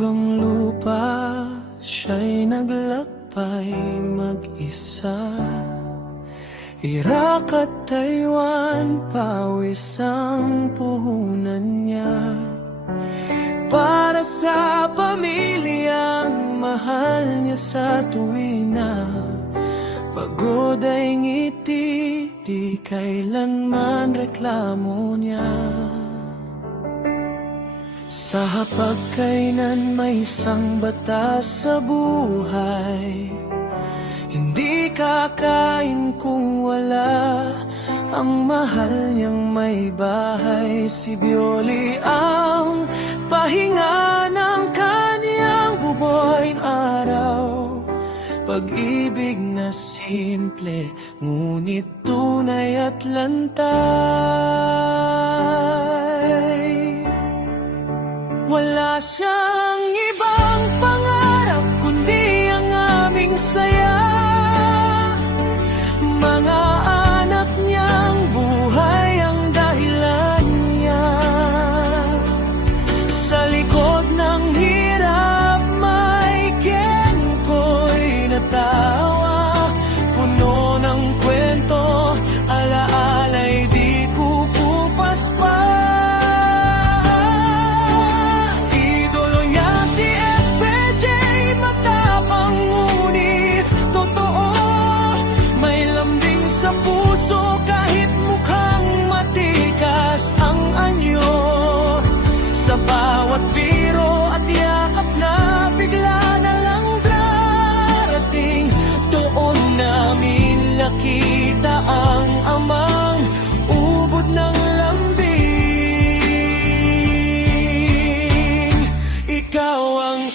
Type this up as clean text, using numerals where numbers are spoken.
ibang lupa, siya'y naglakbay mag-isa. Iraq at Taiwan, pawis ang puhunan niya. Para sa pamilyang mahal niya sa tuwina, pagod ay ngiti, di kailanman reklamo niya. Sa hapagkainan may isang batas sa buhay, hindi kakain kung wala ang mahal niyang may bahay. Si Bioli ang pahinga ng kaniyang buboy araw. Pag-ibig na simple, ngunit tunay at lantay. Wala siyang ibang pangarap kundi ang aming saya. Mga anak niyang buhay ang dahilan niya. Sa likod ng hirap may kengkoy na tawa, puno ng kwento, alaala'y di kukupas pa. Idolo niya si FPJ, matapang ngunit totoo. May lambing sa puso kahit mukhang matikas ang anyo. Sa bawat biro at yakap na bigla na lang darating, doon namin nakita ang amang ubod ng lambing. Ikaw ang